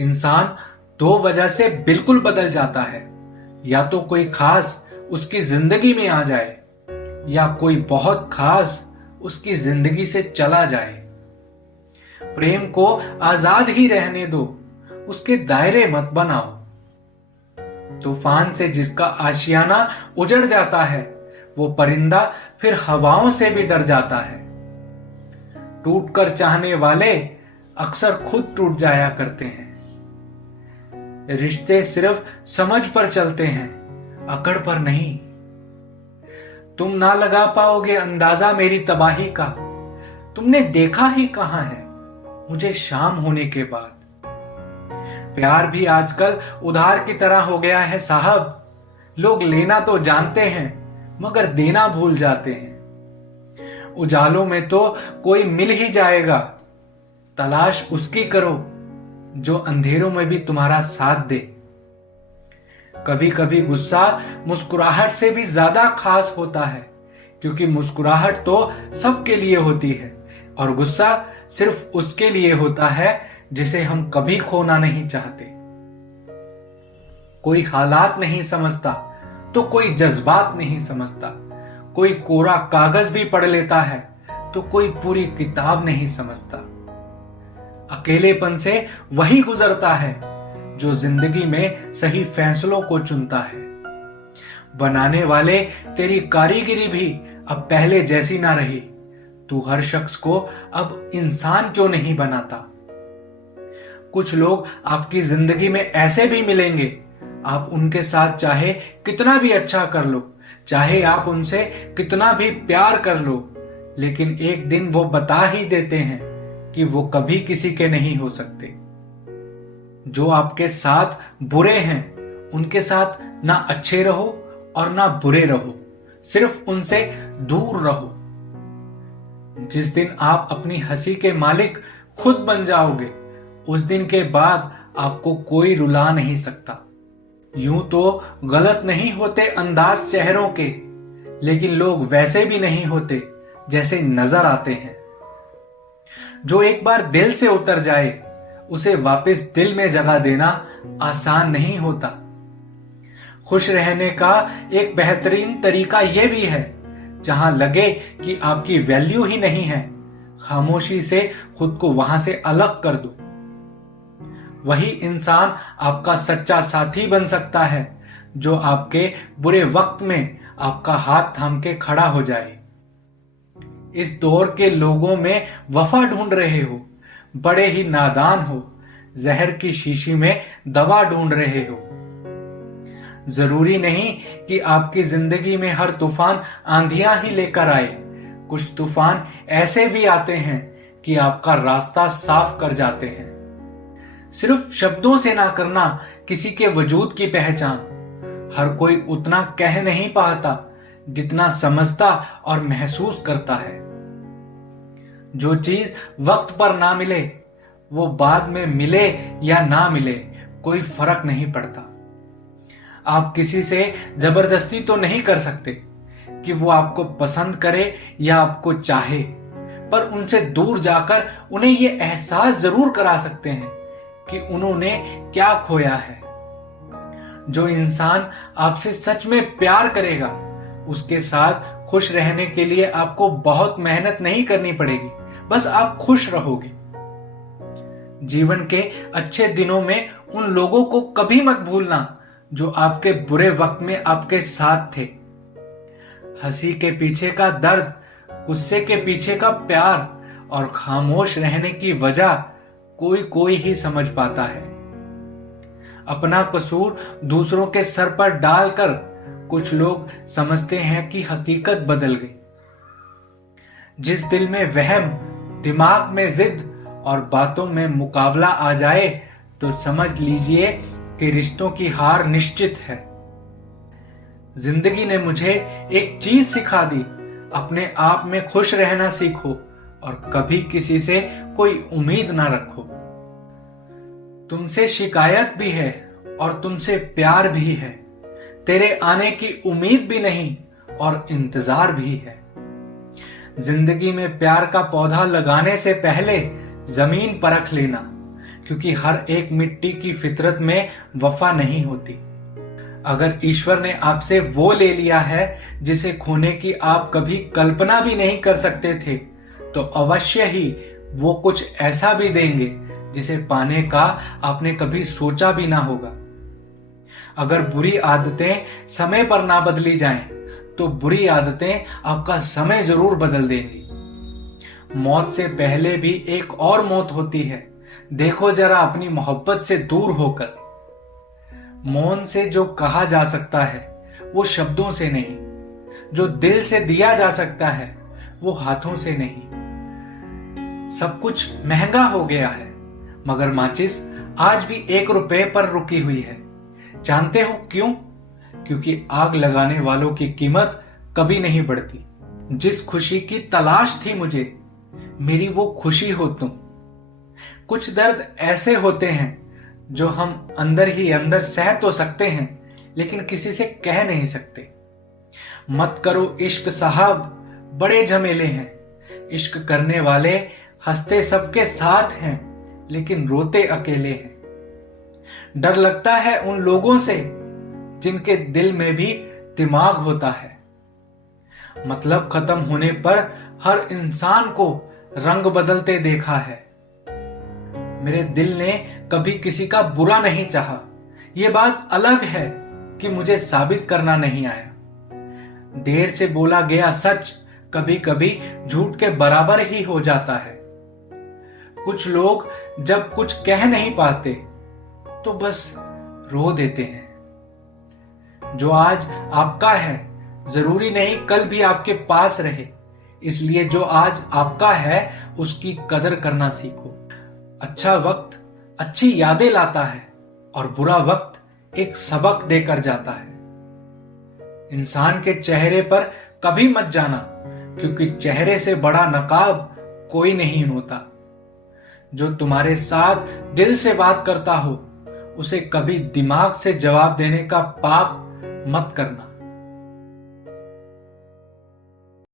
इंसान दो वजह से बिल्कुल बदल जाता है। या तो कोई खास उसकी जिंदगी में आ जाए, या कोई बहुत खास उसकी जिंदगी से चला जाए। प्रेम को आजाद ही रहने दो, उसके दायरे मत बनाओ। तूफान से जिसका आशियाना उजड़ जाता है, वो परिंदा फिर हवाओं से भी डर जाता है। टूटकर चाहने वाले अक्सर खुद टूट जाया करते हैं। रिश्ते सिर्फ समझ पर चलते हैं, अकड़ पर नहीं। तुम ना लगा पाओगे अंदाजा मेरी तबाही का। तुमने देखा ही कहां है मुझे शाम होने के बाद। प्यार भी आजकल उधार की तरह हो गया है साहब। लोग लेना तो जानते हैं मगर देना भूल जाते हैं। उजालों में तो कोई मिल ही जाएगा, तलाश उसकी करो जो अंधेरों में भी तुम्हारा साथ दे। कभी कभी गुस्सा मुस्कुराहट से भी ज्यादा खास होता है, क्योंकि मुस्कुराहट तो सबके लिए होती है और गुस्सा सिर्फ उसके लिए होता है जिसे हम कभी खोना नहीं चाहते। कोई हालात नहीं समझता तो कोई जज्बात नहीं समझता। कोई कोरा कागज भी पढ़ लेता है तो कोई पूरी किताब नहीं समझता। अकेलेपन से वही गुजरता है जो जिंदगी में सही फैसलों को चुनता है। बनाने वाले तेरी कारीगरी भी अब पहले जैसी ना रही। तू हर शख्स को अब इंसान क्यों नहीं बनाता। कुछ लोग आपकी जिंदगी में ऐसे भी मिलेंगे, आप उनके साथ चाहे कितना भी अच्छा कर लो, चाहे आप उनसे कितना भी प्यार कर लो, लेकिन एक दिन वो बता ही देते हैं कि वो कभी किसी के नहीं हो सकते। जो आपके साथ बुरे हैं उनके साथ ना अच्छे रहो और ना बुरे रहो, सिर्फ उनसे दूर रहो। जिस दिन आप अपनी हंसी के मालिक खुद बन जाओगे, उस दिन के बाद आपको कोई रुला नहीं सकता। यूं तो गलत नहीं होते अंदाज चेहरों के, लेकिन लोग वैसे भी नहीं होते जैसे नजर आते हैं। जो एक बार दिल से उतर जाए, उसे वापस दिल में जगह देना आसान नहीं होता। खुश रहने का एक बेहतरीन तरीका यह भी है, जहां लगे कि आपकी वैल्यू ही नहीं है, खामोशी से खुद को वहां से अलग कर दो। वही इंसान आपका सच्चा साथी बन सकता है जो आपके बुरे वक्त में आपका हाथ थाम के खड़ा हो जाए। इस दौर के लोगों में वफा ढूंढ रहे हो, बड़े ही नादान हो। जहर की शीशी में दवा ढूंढ रहे हो। जरूरी नहीं कि आपकी जिंदगी में हर तूफान आंधियां ही लेकर आए। कुछ तूफान ऐसे भी आते हैं कि आपका रास्ता साफ कर जाते हैं। सिर्फ शब्दों से ना करना किसी के वजूद की पहचान। हर कोई उतना कह नहीं पाता जितना समझता और महसूस करता है। जो चीज वक्त पर ना मिले, वो बाद में मिले या ना मिले, कोई फर्क नहीं पड़ता। आप किसी से जबरदस्ती तो नहीं कर सकते कि वो आपको पसंद करे या आपको चाहे, पर उनसे दूर जाकर उन्हें ये एहसास जरूर करा सकते हैं कि उन्होंने क्या खोया है। जो इंसान आपसे सच में प्यार करेगा, उसके साथ खुश रहने के लिए आपको बहुत मेहनत नहीं करनी पड़ेगी, बस आप खुश रहोगे। जीवन के अच्छे दिनों में उन लोगों को कभी मत भूलना जो आपके बुरे वक्त में आपके साथ थे। हंसी के पीछे का दर्द, गुस्से के पीछे का प्यार और खामोश रहने की वजह कोई कोई ही समझ पाता है। अपना कसूर दूसरों के सर पर डालकर कुछ लोग समझते हैं कि हकीकत बदल गई। जिस दिल में वहम, दिमाग में जिद और बातों में मुकाबला आ जाए, तो समझ लीजिए कि रिश्तों की हार निश्चित है। जिंदगी ने मुझे एक चीज सिखा दी, अपने आप में खुश रहना सीखो और कभी किसी से कोई उम्मीद ना रखो। तुमसे शिकायत भी है और तुमसे प्यार भी है। तेरे आने की उम्मीद भी नहीं और इंतजार भी है। जिंदगी में प्यार का पौधा लगाने से पहले जमीन परख लेना, क्योंकि हर एक मिट्टी की फितरत में वफा नहीं होती। अगर ईश्वर ने आपसे वो ले लिया है जिसे खोने की आप कभी कल्पना भी नहीं कर सकते थे, तो अवश्य ही वो कुछ ऐसा भी देंगे जिसे पाने का आपने कभी सोचा भी ना होगा। अगर बुरी आदतें समय पर ना बदली जाएं, तो बुरी आदतें आपका समय जरूर बदल देंगी। मौत से पहले भी एक और मौत होती है, देखो जरा अपनी मोहब्बत से दूर होकर। मौन से जो कहा जा सकता है वो शब्दों से नहीं, जो दिल से दिया जा सकता है वो हाथों से नहीं। सब कुछ महंगा हो गया है, मगर माचिस आज भी 1 रुपए पर रुकी हुई है। जानते हो क्यों? क्योंकि आग लगाने वालों की कीमत कभी नहीं बढ़ती। जिस खुशी की तलाश थी मुझे, मेरी वो खुशी हो तुम। कुछ दर्द ऐसे होते हैं जो हम अंदर ही अंदर सह तो सकते हैं, लेकिन किसी से कह नहीं सकते। मत करो इश्क साहब, बड़े झमेले हैं। इश्क करने वाले हंसते सबके साथ हैं, लेकिन रोते अकेले हैं। डर लगता है उन लोगों से जिनके दिल में भी दिमाग होता है। मतलब खत्म होने पर हर इंसान को रंग बदलते देखा है। मेरे दिल ने कभी किसी का बुरा नहीं चाहा। यह बात अलग है कि मुझे साबित करना नहीं आया। देर से बोला गया सच कभी कभी झूठ के बराबर ही हो जाता है। कुछ लोग जब कुछ कह नहीं पाते तो बस रो देते हैं। जो आज आपका है जरूरी नहीं कल भी आपके पास रहे, इसलिए जो आज आपका है उसकी कदर करना सीखो। अच्छा वक्त अच्छी यादें लाता है और बुरा वक्त एक सबक देकर जाता है। इंसान के चेहरे पर कभी मत जाना, क्योंकि चेहरे से बड़ा नकाब कोई नहीं होता। जो तुम्हारे साथ दिल से बात करता हो, उसे कभी दिमाग से जवाब देने का पाप मत करना।